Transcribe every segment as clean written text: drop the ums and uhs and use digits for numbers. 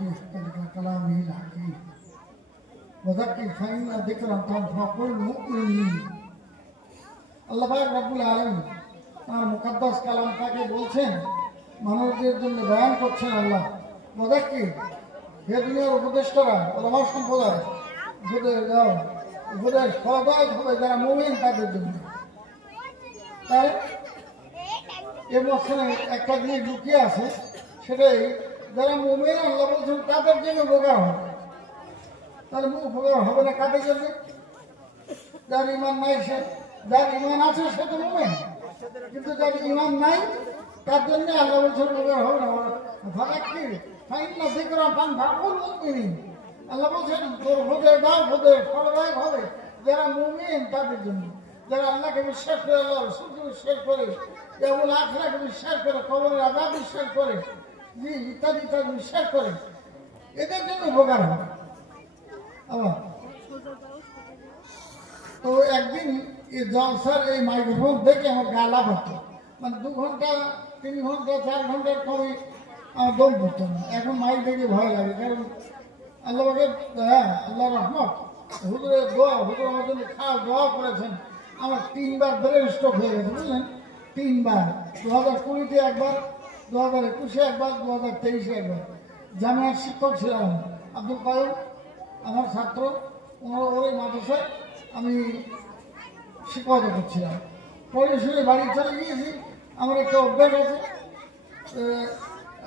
في كلامه الحكيم وذكر فإن ذكرى تنفع المؤمنين আল্লাহ পাক রব্বুল আলামিন তার মুকদ্দাস কালামটাকে বলছেন, মানুষদের জন্য বয়ান করছেন আল্লাহ। মুযাক্কির, হে দুনিয়ার উপদেষ্টারা, ওলামা সম্প্রদায়, উপদেশ ফলদায়ক হবে যারা মুমিন তাদের জন্য। তাই এর মাঝখানে একটা জিনিস লুকিয়ে আছে, সেটাই যারা মুমিন আল্লাহ বলছেন তাদের জন্য উপকার হবে। তাহলে উপকার হবে না কাদের জন্য? যার ইমান নাই, সে যার ইমান আছে সে তো মুমিন, কিন্তু যার ইমান নাই তার জন্য আল্লাহ বলছেন উপকার হবে না। ফাযাক্কির ফাইন্না যিকরা তানফাউল মুমিনিন, আল্লাহ বলছেন তোর উপদেশ দাও, উপদেশ ফলদায়ক হবে যারা মুমিন তাদের জন্য, যারা আল্লাহকে বিশ্বাস করে, আল্লাহ রাসূলকে বিশ্বাস করে, ইয়াউমুল আখিরাতকে বিশ্বাস করে, কবরের আযাব বিশ্বাস করে, জি ইত্যাদি ইত্যাদি বিশ্বাস করে, এদের জন্য উপকার হবে। আবার তো একদিন এই জলসার এই মাইক্রোফোন দেখে আমার গা লাভ হতো, মানে 2 ঘন্টা 3 ঘন্টা 4 ঘন্টার কমে আমার দম পড়তো না। এখন মাইক দেখে ভয় লাগে, কারণ আল্লাহকে আল্লাহ রহমত, হুজুরের দোয়া, হুজুর আমার জন্য খাস দোয়া করেছেন। আমার 3 বার ব্রেন স্ট্রোক হয়ে গেছে, বুঝলেন, 3 বার, 2020-তে একবার, 2021-এ একবার, 2023-এ একবার। জামিয়ার শিক্ষক ছিলাম আব্দুল কায়ুম, আমার ছাত্র, ওই মাদ্রাসায় আমি শিক্ষকতা করছিলাম। পরে শুনে বাড়ি চলে গিয়েছি। আমার একটা অভ্যাস আছে,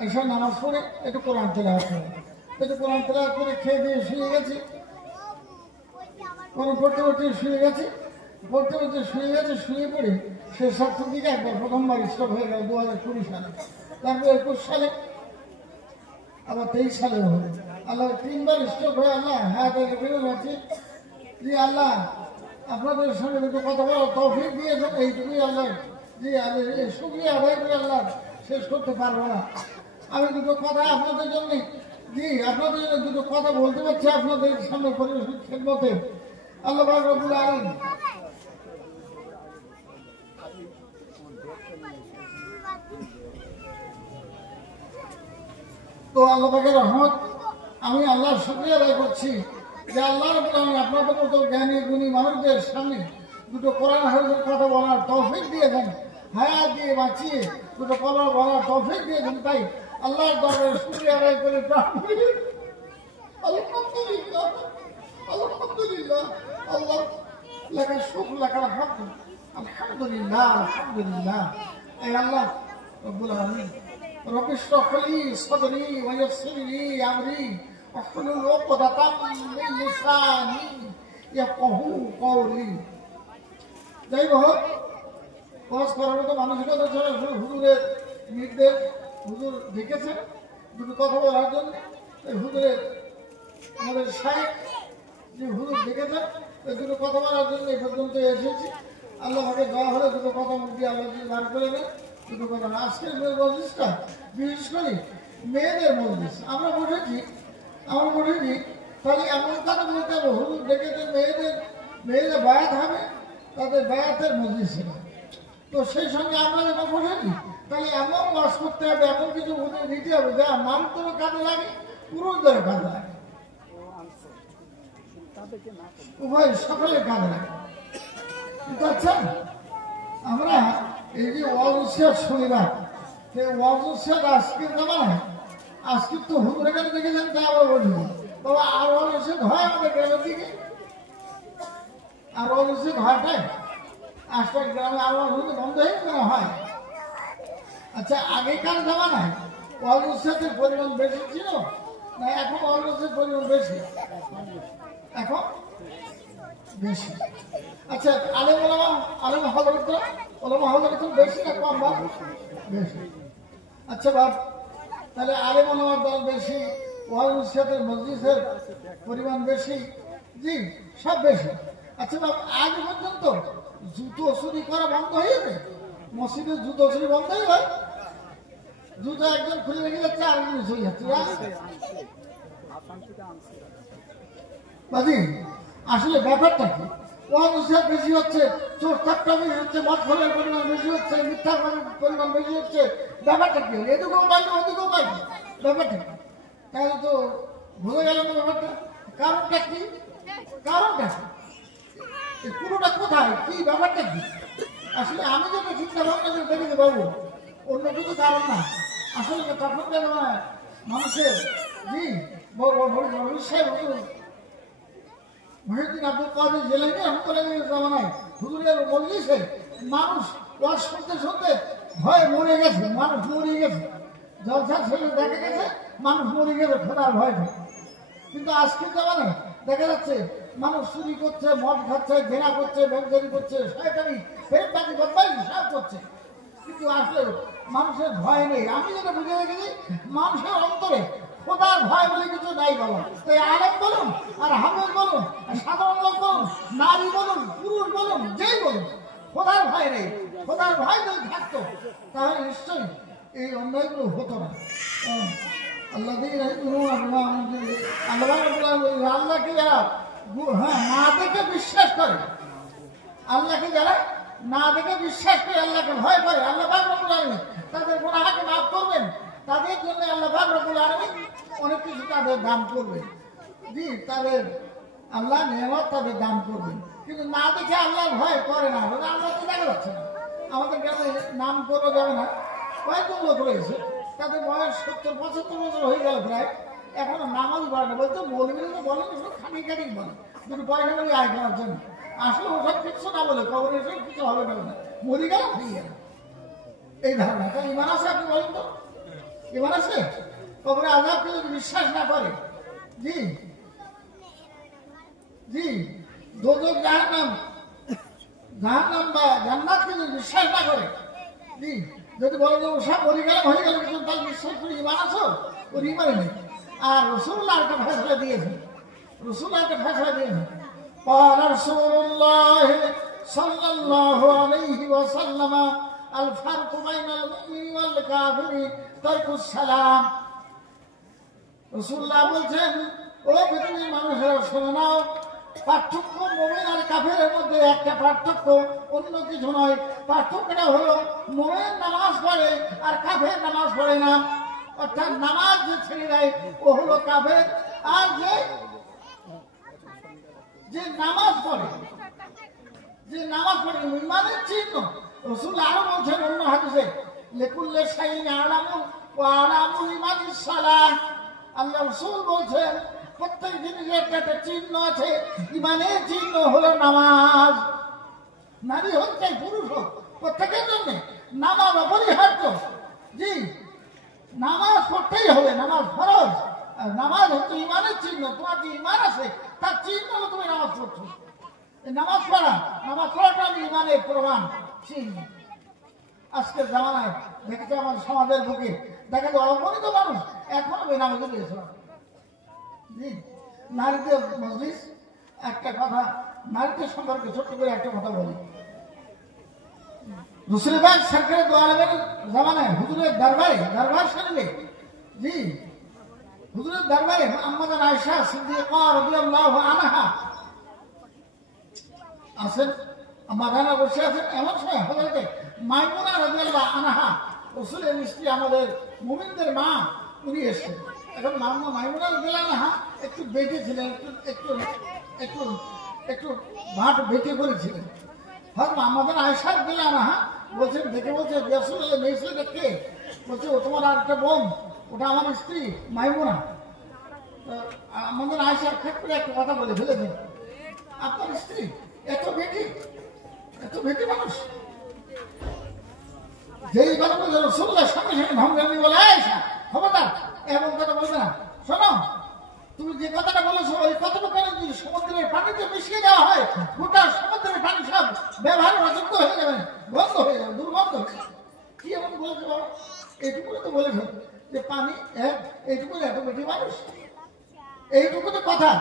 এসে নামাজ পড়ে একটু কোরআন তেলাওয়াত করে, একটু কোরআন তেলাওয়াত করে খেয়ে দিয়ে শুয়ে গেছি। কোরআন পড়তে পড়তে শুয়ে গেছি, শুয়ে পড়ে সে সপ্তাহ দিকে একবার প্রথমবার স্টপ হয়ে গেল 2020 সালে, তারপর 21 সালে, আবার 23 সালে হলো। আল্লাহ 3 বার স্টপ হয়ে আল্লাহ হচ্ছে যে আল্লাহ আপনাদের সঙ্গে দুটো কথা বলার তৌফিক দিয়েছেন, এইটুকুই আল্লাহ। জি শুকরিয়া আদায় করে আল্লাহ শেষ করতে পারবো না। আমি দুটো কথা আপনাদের জন্য, জি আপনাদের জন্য দুটো কথা বলতে পারছি আপনাদের সামনে পরিবেশের খেদমতে। আল্লাহ পাক রব্বুল আলামিন তো আল্লাহ পাকের রহমত, আমি আল্লাহর শুকরিয়া আদায় করছি যে আল্লাহ রাব্বুল আলামিন আপনাদের মতো জ্ঞানী গুণী মানুষদের সামনে দুটো কোরআন হাদিসের কথা বলার তৌফিক দিয়েছেন, হায়াত দিয়ে বাঁচিয়ে দুটো কথা বলার তৌফিক দিয়েছেন। তাই আল্লাহর দরবারে শুকরিয়া আদায় করে আলহামদুলিল্লাহ, আলহামদুলিল্লাহ, আল্লাহ লাকা শুকর, লাকা হামদ, আলহামদুলিল্লাহ, আলহামদুলিল্লাহ। এই আল্লাহ রাব্বুল আলামিন রব্বি ইশরাহ লি সাদরি ওয়া ইয়াসসির লি আমরি واحلل عقدة من لساني يفقهوا قولي। যাই হোক, কাজ করার মতো মানসিকতা ছাড়া হুজুরের নির্দেশ, হুজুর ডেকেছেন দুটো কথা বলার জন্য। হুজুরের আমাদের শাইখ যে হুজুর ডেকেছেন এই দুটো কথা বলার জন্য এই পর্যন্ত এসেছি। আল্লাহ ভাগে দোয়া হলে দুটো কথা মুখ দিয়ে আল্লাহ যদি বার করে দেন, দুটো কথা। আজকের মজলিসটা বিশেষ করে মেয়েদের মজলিস। আমরা বসেছি, তাহলে এমন কথা বলতে হবে, হুজুর ডেকেছেন মেয়েদের বায়াত হবে, তাদের বায়াতের মজলিস ছিল। তো সেই সঙ্গে আমরা যখন বসেছি, তাহলে এমন ওয়াজ করতে হবে, এমন কিছু হুজুর দিতে হবে যা নারীদেরও কাজে লাগে, পুরুষদেরও কাজে লাগে, উভয় সকলের কাজে লাগে। কিন্তু আচ্ছা, আমরা এই যে ওয়াজ শনিবার, সেই ওয়াজ আজকের জামানায়, আজকে তো হুজুর এখানে দেখেছেন, তা আমরা বলি বাবা আর ওয়াজ হয় আমাদের গ্রামের দিকে, আর ওয়াজ হয়টাই আশপাশ গ্রামে আর ওয়াজ বন্ধ হয়ে গেলে হয়। আচ্ছা, আগেকার জামানায় ওয়াজ পরিমাণ বেশি ছিল না এখন ওয়াজ পরিমাণ বেশি? এখন বেশি। আচ্ছা, আলেম হযরত বেশি না কম? বাপ বেশি। আচ্ছা বাপ, তাহলে আলেম ওলামার দল বেশি, ওয়াজের মজলিসের পরিমাণ বেশি, জি সব বেশি। আচ্ছা বাপ, আজ পর্যন্ত জুতো চুরি করা বন্ধ হয়ে যাবে? মসজিদে জুতো চুরি বন্ধ হয়ে যায়? জুতো একজন খুলে রেখে যাচ্ছে, আরেকজন চলে যাচ্ছে। আসলে ব্যাপারটা কি? ওয়াজ বেশি হচ্ছে, চোর চাপটা বেশি হচ্ছে, মদ খোলের পরিমাণ বেশি হচ্ছে, মিথ্যার পরিমাণ বেশি হচ্ছে, ব্যাপারটা কি? এদিকেও পাইনি ওদিকেও পাইনি, ব্যাপারটা কি? তাহলে তো ভুলে গেলেন তো ব্যাপারটা। কারণটা কি? কারণটা পুরোটা কোথায়, কি ব্যাপারটা কি? আসলে আমি যত চিন্তা ভাবনা করে দেখি বাবু, অন্য কিছু কারণ না। আসলে তখনকার মানুষের জি মহিউদ্দিন আব্দুল কাদের জেলানি রহমতুল্লাহির জামানায় হুজুরের মজলিসে মানুষ ওয়াজ শুনতে শুনতে ভয়ে মরে গেছে, মানুষ মরে গেছে, জলসা ছেলে দেখা গেছে মানুষ মরে গেছে খোদার ভয়। কিন্তু আজকের জামানায় দেখা যাচ্ছে মানুষ চুরি করছে, মদ খাচ্ছে, ঘেরা করছে, ব্যবসায়ী করছে, শয়তানি ফেরবাদি বদমাইশ সব করছে, কিন্তু আসলে মানুষের ভয় নেই। আমি যেটা বুঝে রেখেছি, মানুষের অন্তরে খোদার ভয় বলে কিছু নাই বাবা। তাই আলেম বলুন আর হাফেজ বলুন, সাধারণ লোক বলুন, নারী বলুন, পুরুষ বলুন, যেই বলুন, খোদার ভয় নেই। খোদার ভয় যদি থাকতো তাহলে নিশ্চয়ই এই অন্যায়গুলো হতো না। আল্লাহকে যারা না দেখে বিশ্বাস করে, আল্লাহকে যারা না দেখে বিশ্বাস করে, আল্লাহকে ভয় করে, আল্লাহ পাক রব্বুল আলামিন তাদের গুনাহকে মাফ করবেন। তাদের জন্য আল্লাহ পাক রব্বুল আলামিন অনেক কিছু তাদের দান করবেন। জি, তাদের আল্লাহ নেয়ামত তাদের দান করবেন। কিন্তু না দেখে আল্লাহর ভয় করে না, আল্লাহ তো দেখা যাচ্ছে না। আমাদের গ্রামে নাম করা যাবে না, কয়েকজন লোক রয়েছে, তাদের বয়স 70-75 বছর হয়ে গেল প্রায়, এখনো নামাজ পড়ে না। বলতে বলবেন তো বলেন, খানি খানি বলে দুটো পয়সা করে আয় করার জন্য। আসলে ওসব কিছু না বলে খবর এসব কিছু হবে না, মরি গেল হয়ে গেল, এই ধারণা। তাই ইমান আছে? আপনি বলেন তো, ইমান আছে? কবরে আযাবকে যদি বিশ্বাস না করে, জি জি, দোজখ জাহান্নাম বা জান্নাতকে যদি বিশ্বাস না করে, জি, যদি বলে যে ওসব মরি গেল হয়ে গেল, কিন্তু তার বিশ্বাস করে ইমান আছো, ওর ইমানই নেই। আর রাসূলুল্লাহ একটা ফয়সালা দিয়েছেন, রাসূলুল্লাহ একটা ফয়সালা দিয়েছেন। قال رسول الله صلى الله عليه وسلم الفرق بين المؤمن والكافر ترك السلام। রাসূলুল্লাহ বলছেন, ও পৃথিবীর মানুষেরা শুনে নাও, পার্থক্য মুমিন আর কাফেরের মধ্যে একটা পার্থক্য, অন্য কিছু নয়। পার্থক্যটা হলো মুমিন নামাজ পড়ে আর কাফের নামাজ পড়ে না। অর্থাৎ নামাজ যে ছেড়ে দেয় ও হলো কাফের, আর যে নামাজ পড়ে, যে নামাজ পড়ে ইমানের চিহ্ন। রাসূল আরো বলছেন অন্য হাদিসে, লিকুল্লি শাইইন আলামুন ওয়া আলামুল ইমানিস সালাহ। আল্লাহ রাসূল বলছেন প্রত্যেক জিনিসের একটা চিহ্ন আছে, ইমানের চিহ্ন হলো নামাজ। নারী হোক চাই পুরুষ হোক, প্রত্যেকের জন্য নামাজ অপরিহার্য। জি, নামাজ পড়তেই হবে, নামাজ ফরজ। আর নামাজ হচ্ছে ইমানের চিহ্ন। তোমার যে ইমান আছে তার চিহ্ন হলো তুমি নামাজ পড়ছো। নামাজ পড়াটা আমি ইমানের প্রমাণ, চিহ্ন। আজকের জামানায় দেখেছে আমার সমাজের বুকে দেখা যায় অগণিত মানুষ এখনো বেনামাজি রয়েছে। জি, নারীদের মজলিস, একটা কথা নারীদের সম্পর্কে ছোট্ট করে একটা কথা বলি। রাসূল পাক সরকারে দো আলমের জামানায় হুজুরের দরবার শরীফে, জি, হুজুরের দরবারে আম্মা আয়েশা সিদ্দিকা রাদিয়াল্লাহু আনহা আছেন, আমার রানা বসে আছেন। এমন সময় হযরত মাইমুনা রাদিয়াল্লাহু আনহা, রাসূলের স্ত্রী, আমাদের মুমিনদের মা, উনি এসেছেন। এখন মাইমুনা রাদিয়াল্লাহু আনহা একটু বেঁটে ছিলেন, একটু ভাট বেঁটে করেছিলেন। হযরত আমাদের আয়েশা রাদিয়াল্লাহু আনহা বলছেন, দেখে বলছে, রাসূলুল্লাহ মেয়ে ছেলেটা কে? বলছে, ও তোমার আর একটা বোন, ওটা আমার স্ত্রী মাইমুনা। আমাদের আয়েশা খাট করে একটা কথা বলে ফেলেছেন, আপনার স্ত্রী এত বেটি মানুষ। যেই কথা বলে রাসূলুল্লাহ সঙ্গে সঙ্গে ধমকানি বলে, আয়েশা খবরদার, এমন কথা বলবে না। শোনো, তুমি যে কথাটা বলেছো ওই কথাটা কেন যদি সমুদ্রের পানিতে মিশিয়ে দেওয়া হয়, গোটা সমুদ্রের পানি সব ব্যবহার অযোগ্য হয়ে যাবে, বন্ধ হয়ে যাবে, দুর্গন্ধ হয়ে যাবে। কি এমন বলেছে বাবা? এইটুকু তো বলেছ যে পানি এইটুকু এত বেটি মানুষ, এইটুকু তো কথা।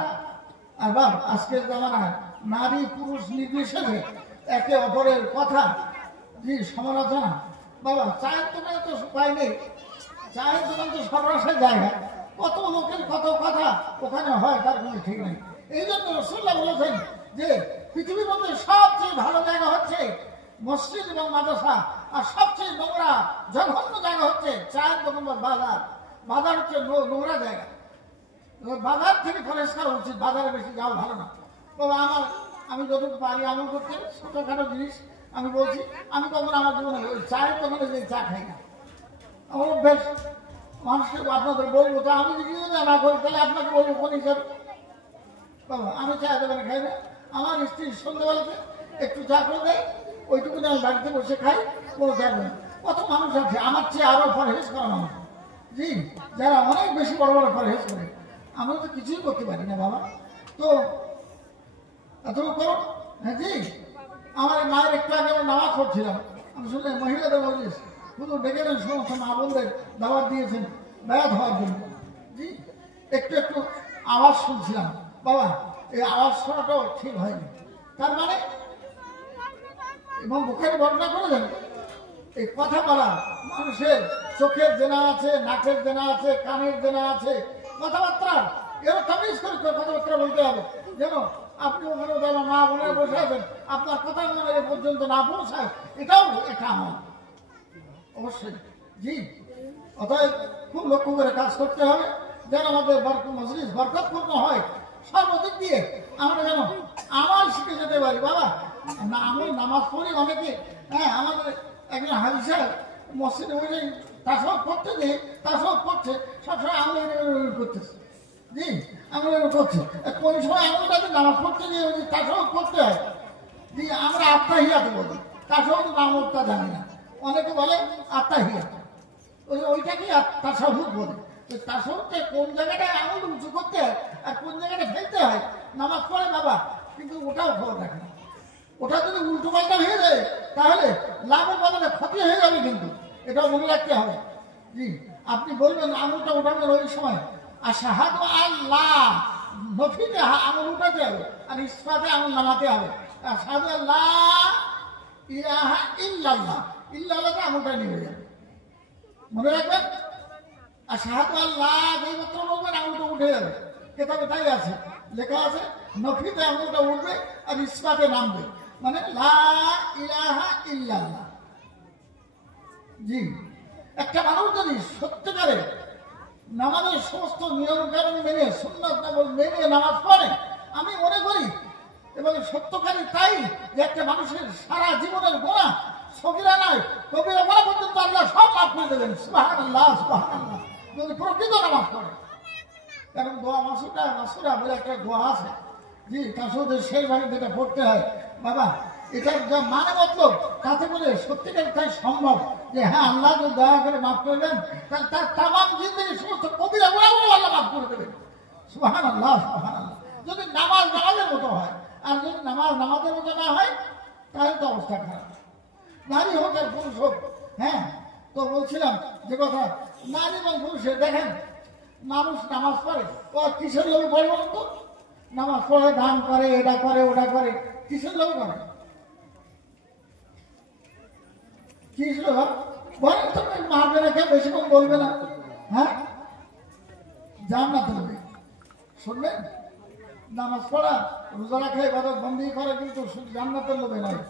আর বাবা, আজকের জামানায় নারী পুরুষ নির্বিশেষে একে অপরের কথা, জি, সমালোচনা। বাবা, চায়ের দোকানে তো উপায় নেই, চায়ের দোকান তো সর্বনাশের জায়গা, কত লোকের কত কথা ওখানে হয়, তার কোনো ঠিক নেই। এই জন্য রাসূলুল্লাহ বলেছেন যে পৃথিবীর মধ্যে সবচেয়ে ভালো জায়গা হচ্ছে মসজিদ এবং মাদ্রাসা, আর সবচেয়ে নোংরা জঘন্য জায়গা হচ্ছে চায়ের দোকান বা বাজার। বাজার হচ্ছে নোংরা জায়গা। বাজার থেকে খরচ করা উচিত, বাজারে বেশি যাওয়া ভালো না। বাবা আমি যতটুকু পারি আমল করতে, ছোটখাটো জিনিস আমি বলছি। আমি কখনো আমার জীবনে ওই চায়ের দোকানে যে চা খাই না, আমার অভ্যেস। মানুষকে আপনাদের বলবো, তো আমি যদি না করি তাহলে আপনাকে বলবো কোন হিসাবে? বাবা আমি চায়ের দোকানে খাই না। আমার স্ত্রী সন্ধ্যেবেলাতে একটু চা করে দেয়, ওইটুকুনি আমি বাড়িতে বসে খাই, কোনো চা না। কত মানুষ আছে আমার চেয়ে আরো পরহেজ করা মানুষ, জি, যারা অনেক বেশি বড় বড় পরহেজ করে। আমরা তো কিছুই করতে পারি না বাবা। তো এতটুকু করো। হ্যাঁ জি, আমার মায়ের একটু আগে আমি নামাজ পড়ছিলাম, আমি শুনলে মহিলাদের মজলিস শুধু ডেকে দেন, সমস্ত মা বোনদের দাওয়াত দিয়েছেন বেয়াত হওয়ার জন্য। জি, একটু একটু আওয়াজ শুনছিলাম বাবা, এই আওয়াজ শোনাটাও ঠিক হয়নি। তার মানে এবং বুখারী বর্ণনা করেছেন, এই কথা বলা মানুষের চোখের দেনা আছে, নাকের দেনা আছে, কানের দেনা আছে, কথাবার্তা এরা তামিজ করে কথাবার্তা বলতে হবে, যেন আপনি ওখানে যারা মা বোনের বসে আছেন আপনার কথা এ পর্যন্ত না পৌঁছায়, এটাও একটা আমার অবশ্যই। জি, অতএব খুব লক্ষ্য করে কাজ করতে হবে, যেন আমাদের মজলিস বরকতপূর্ণ হয় সর্বদিক দিয়ে। আমরা যেন আমল শিখে যেতে পারি বাবা। আমি নামাজ পড়ি অনেকে, হ্যাঁ, আমাদের একজন হাজি সাহেব মসজিদে বসে তাসওয়াব পড়তে গিয়ে তাসওয়াব পড়ছে, সবসময় আঙুল করতেছে। জি, আঙুল করছে, কোন সময় আঙুলটাকে নামাজ পড়তে গিয়ে ওই তাসওয়াব করতে হয়। জি, আমরা আত্মাহিয়াত বলি, তাসওয়াব নামটা জানি না, অনেকে বলে আত্মাহিয়াত, ওইটাকে তাসাহুদ বলে। তাসাহুদে কোন জায়গাটায় আঙুল উঁচু করতে হয় আর কোন জায়গাটা ফেলতে হয় নামাজ পড়ে বাবা, কিন্তু ওটাও খবর রাখে না। ওটা যদি উল্টো পাল্টা হয়ে যায় তাহলে লাভের বদলে ক্ষতি হয়ে যাবে, কিন্তু এটাও মনে রাখতে হবে। জি, আপনি বলবেন আঙুলটা উঠাবেন ওই সময়, আর শাহাদু আল্লাহ নফিতে আঙুল উঠাতে হবে আর ইসফাতে আঙুল নামাতে হবে। আর শাহাদু আল্লাহ ইলাহা ইল্লাল্লাহ, ইল্লাল্লাহতে আঙুলটা নিয়ে যাবে, মনে রাখবেন। আর শাহাদু আল্লাহ যেই মাত্র বলবেন আঙুলটা উঠে যাবে, কেতাবে তাই আছে, লেখা আছে নফিতে আঙুলটা উঠবে আর ইসফাতে নামবে, মানে লা ইলাহা ইল্লাল্লাহ। জি, একটা মানুষ যদি সত্যিকারে নামাজের সমস্ত নিয়ম কানুন মেনে, সুন্নাত মেনে নামাজ পড়ে, আমি মনে করি এবং সত্যকারী তাই যে একটা মানুষের সারা জীবনের গোনা সগীরা নয় কবিরা গোনা পর্যন্ত আল্লাহ সব মাফ করে দেবেন। সুবহানাল্লাহ, সুবহানাল্লাহ, যদি প্রকৃত নামাজ পড়ে। কারণ দোয়া মাসুরা বলে একটা দোয়া আছে, জি, তার সাথে সেই ভাগে যেটা পড়তে হয় বাবা, এটার যা মানে মতলব তাতে বলে সত্যিকার তাই সম্ভব যে হ্যাঁ আল্লাহ যদি দয়া করে মাফ করে দেন তাহলে তার তামাম জিন্দগি সমস্ত কবিরা গোনাগুলো আল্লাহ মাফ করে দেবেন। সুবহানাল্লাহ, সুবহানাল্লাহ, যদি নামাজ নামাজের মতো হয়। আর যদি নামাজের মতো না হয় তাহলে তো অবস্থা খারাপ, নারী হোক আর পুরুষ হোক। হ্যাঁ, তো বলছিলাম যে কথা, নারী এবং পুরুষের দেখেন মানুষ নামাজ পড়ে, ও কিসের লোভে পড়ে বলুন তো? নামাজ পড়ে, দান করে, এটা করে, ওটা করে, কিসের লোভে করে? কিসের লোভ বলেন তো? মারবে না, কেউ বেশিক্ষণ বলবে না। হ্যাঁ, জান্নাতের লোভে। শুনবেন, নামাজ পড়া, রোজা রাখা, ইবাদত বন্দী করে, কিন্তু শুধু জান্নাতের লোভে নয়,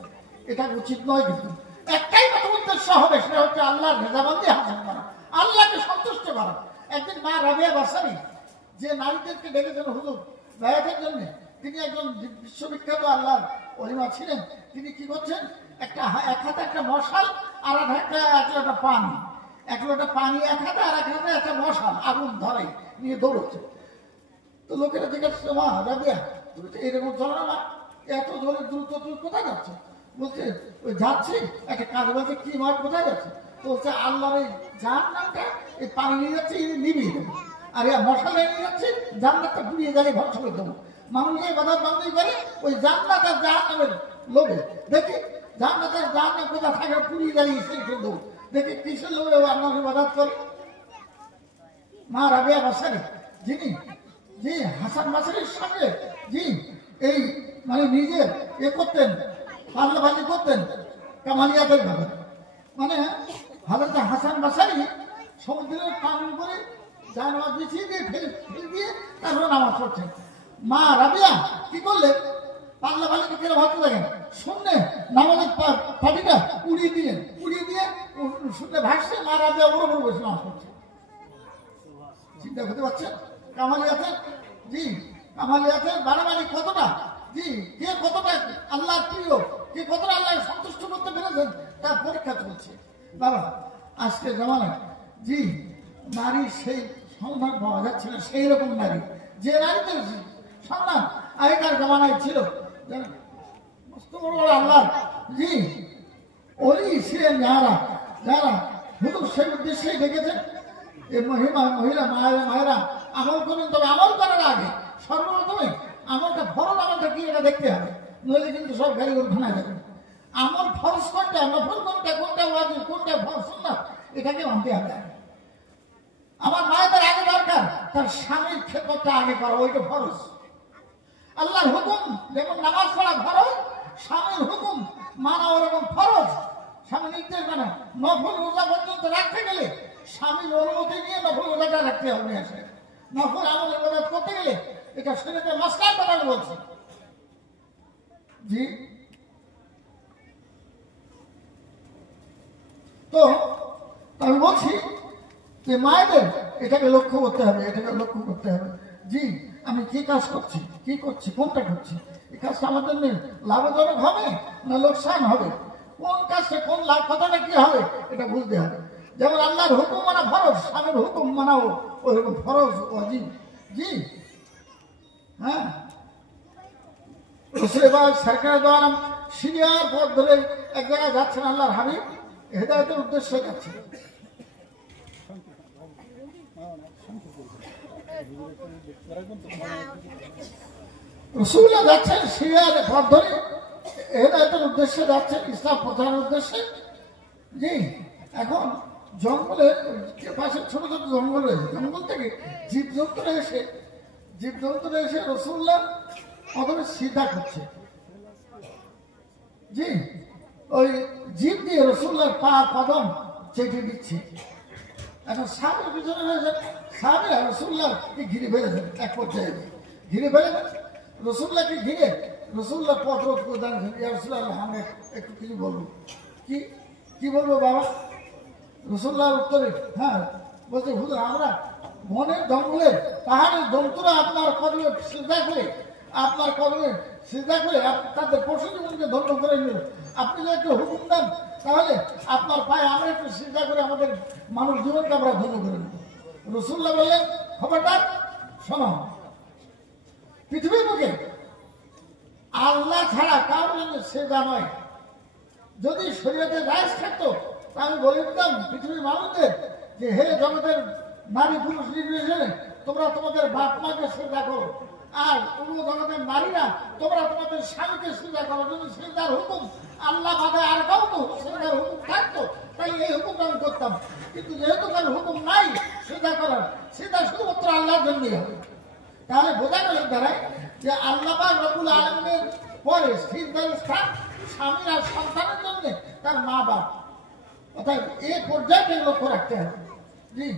এটা উচিত নয়। কিন্তু একটাই মাত্র উদ্দেশ্য হবে, সেটা হচ্ছে আল্লাহর রেজামন্দি হাসিল করা, আল্লাহকে সন্তুষ্ট করা। একদিন মা রাবিয়া বাসারি যে নারীদেরকে ডেকেছেন হুজুর বায়াতের জন্য, তিনি একজন বিশ্ববিখ্যাত আল্লাহর ওলিমা ছিলেন। তিনি কি করছেন, এক হাতে একটা মশাল আর এক লোটা পানি, এক লোটা পানি এক হাতে, আর এক হাতে একটা মশাল আগুন ধরাই নিয়ে দৌড়চ্ছে। তো লোকেরা জিজ্ঞাসা, মা রাবিয়া তুমি তো এরকম চলো না, মা এত ধরে দ্রুত তুমি কোথায় যাচ্ছ? বলছে ওই যাচ্ছি একটা কাজ, বলছে কি মা কোথায় যাচ্ছে? তো বলছে আল্লাহর এই জাহান্নামটা এই পানি নিয়ে যাচ্ছে, নিবিয়ে দেবো, আর মশাল নিয়ে যাচ্ছে জান্নাতটা পুড়িয়ে জ্বালিয়ে ভরসা করে দেবো। মানুষ যে বাধা বান্ধি করে ওই জান্নাত আর জাহান্নামের লোভে, দেখি জান্নাতের জাহান্নাম কোথায় থাকে পুড়িয়ে জ্বালিয়ে শেষ করে দেবো, দেখি কিসের লোভে আল্লাহকে বাধা করে। মা রাবিয়া বাসারি যিনি, জি, হাসান বাসারির সঙ্গে, জি, এই মানে নিজের এ করতেন, পাল্লাবাজি করতেন কামালিয়াতের ব্যাপারে। মানে হযরত হাসান বাসারি সমুদ্রের পানি করে জানাজ বিছিয়ে দিয়ে ফেল দিয়ে তারপরে নামাজ পড়ছেন। মা রাবিয়া কি করলেন, পাল্লাবাজিকে কেন ভাবতে দেখেন, শূন্যে নামাজের পাটিটা উড়িয়ে দিয়ে শূন্যে ভাসছে, মা রাবিয়া ওর উপর বসে নামাজ পড়ছে। চিন্তা করতে পারছেন? কামালিয়াতে জি কামালিয়াতে বাড়াবাড়ি কতটা জি কে কতটা আল্লাহ প্রিয় কে কতটা আল্লাহ সন্তুষ্ট করতে পেরেছেন তার পরীক্ষা চলছে বাবা। আজকে জামানায় জি নারী সেই সম্মান পাওয়া যাচ্ছে না, সেই রকম নারী যে নারীদের সম্মান আগেকার জামানায় ছিল। আল্লাহ জি ওলি ছিলেন যারা যারা হুজুর সেই উদ্দেশ্যেই ডেকেছেন এই মহিলা মায়েরা আমল করুন, তবে আমল করার আগে সর্বপ্রথমে আমলটা ফরজ আমলটা কি এটা দেখতে হবে, নইলে কিন্তু সব গাড়ি ওখানে যাবে। আমল ফরজ কোনটা, নফল কোনটা, কোনটা ওয়াজিব, কোনটা সুন্নাত, এটাকে মানতে হবে। আমার মায়েদের আগে দরকার তার স্বামীর খেদমতটা আগে করা, ওইটা ফরজ। আল্লাহর হুকুম যেমন নামাজ পড়া ফরজ, স্বামীর হুকুম মানা ওরকম ফরজ। স্বামী নির্দেশ মানে নফল রোজা পর্যন্ত রাখতে গেলে স্বামীর অনুমতি নিয়ে নফল রোজাটা রাখতে হবে। আসে নফল আমল ইবাদত করতে গেলে এটা শরীয়তে মাসলার কথা বলছি জি। তো আমি বলছি যে মায়েদের এটাকে লক্ষ্য করতে হবে, এটাকে লক্ষ্য করতে হবে জি আমি কি কাজ করছি, কি করছি, কোনটা করছি, এই কাজটা আমার জন্য লাভজনক হবে না লোকসান হবে, কোন কাজটা কোন লাভ কথাটা কি হবে এটা বুঝতে হবে। যেমন আল্লাহর হুকুম মানা ফরজ, স্বামীর হুকুম মানাও ওইরকম ফরজ ওয়াজিব জি। হ্যাঁ সরকারের দ্বারা সিরিয়ার পথ ধরে এক জায়গায় যাচ্ছেন আল্লাহর হাবিব হেদায়েতের উদ্দেশ্যে যাচ্ছেন। রাসূলুল্লাহ যাচ্ছেন সিরিয়ার পথ ধরে হেদায়েতের উদ্দেশ্যে যাচ্ছেন, ইসলাম প্রচারের উদ্দেশ্যে জি। এখন জঙ্গলের পাশে ছোট ছোট জঙ্গল রয়েছে, জঙ্গল থেকে জীবজন্তুরা এসে রাসূলুল্লাহ প্রথমে সিজদা করছে জি। ওই জীব দিয়ে রাসূলুল্লাহর পা কদম চেপে দিচ্ছে। এখন সাহাবীর পিছনে রয়েছে, সাহাবীরা রাসূলুল্লাহকে ঘিরে ফেলেছেন, এক পর্যায়ে ঘিরে ফেলেছেন রাসূলুল্লাহকে ঘিরে রাসূলুল্লাহ পথ রোধ করে দাঁড়িয়েছেন, ইয়া রাসূলুল্লাহ আমরা একটু কিছু বলবো। কি বলবো বাবা? রাসূলুল্লাহর উত্তরে হ্যাঁ বলছে হুজুর আমরা বনের জঙ্গলে পাহাড়ের জন্তুরা আপনার কদমে সিজদা করে তাদের পশু জীবনকে ধন্য করে নিল, আপনি যদি একটু হুকুম দেন তাহলে আপনার পায়ে আমরা একটু সিজদা করে আমাদের মানুষ জীবনকে আমরা ধন্য করে নেব। রাসূলুল্লাহ বললেন খবরদার শোনো, পৃথিবীর বুকে আল্লাহ ছাড়া কারোর জন্য সিজদা নয়। যদি শরীয়তে জায়েজ থাকতো তা আমি বলে দিতাম পৃথিবীর মানুষদের যে হে জগতের নারী পুরুষ নির্বিশেষে তোমরা তোমাদের বাপ মাকে সিজদা করো, আর পুরো জগতের নারীরা তোমরা তোমাদের স্বামীকে সিজদা করো। যদি সিজদার হুকুম আল্লাহ বাদে আর কাউকে সিজদার হুকুম থাকতো তাহলে এই হুকুমটা আমি করতাম, কিন্তু যেহেতু তার হুকুম নাই সিজদা করার, সিজদা শুধুমাত্র আল্লাহর জন্যই হবে। তাহলে বোঝা গেল দাঁড়ায় যে আল্লাহ পাক রব্বুল আলামিনের পরে সিজদার স্থান স্বামীর আর সন্তানের জন্য তার মা বাপ, অর্থাৎ এই পর্যায়ে লক্ষ্য রাখতে হবে জি।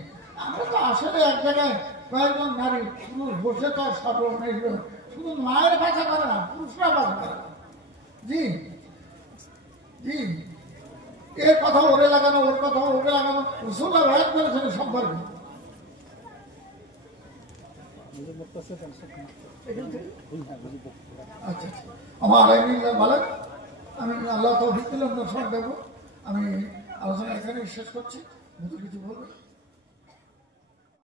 আমরা তো আসলে এক জায়গায় কয়েকজন নারী পুরুষ বসে তো সর্বনেশ শুধু মায়ের ভাষা করে না, পুরুষরা ভাষা করে জি জি। এর কথা ওরে লাগানো, ওর কথা ওরে লাগানো, রাসূলুল্লাহ বয়ান করেছেন সম্পর্কে। আচ্ছা আমার ভালো, আমি আল্লাহ তৌফিক দিলাম, দর্শক দেবো। আমি আলোচনা এখানে শেষ করছি, কিছু বলবো।